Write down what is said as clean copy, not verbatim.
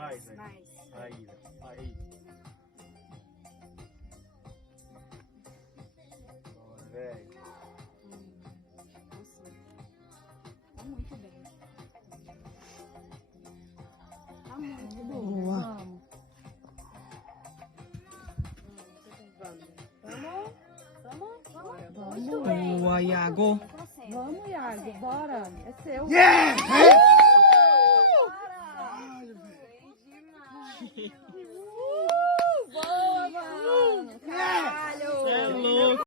Mais, velho. Mais. Aí, velho. Aí. Bora, velho. Nossa. Tá muito bem. Tá muito bem. Boa. Vamos? Vamos? Vamos. Muito bem. Boa, Iago. Consegue. Vamos, Iago, bora. É seu. Yeah! Bora. Bem demais.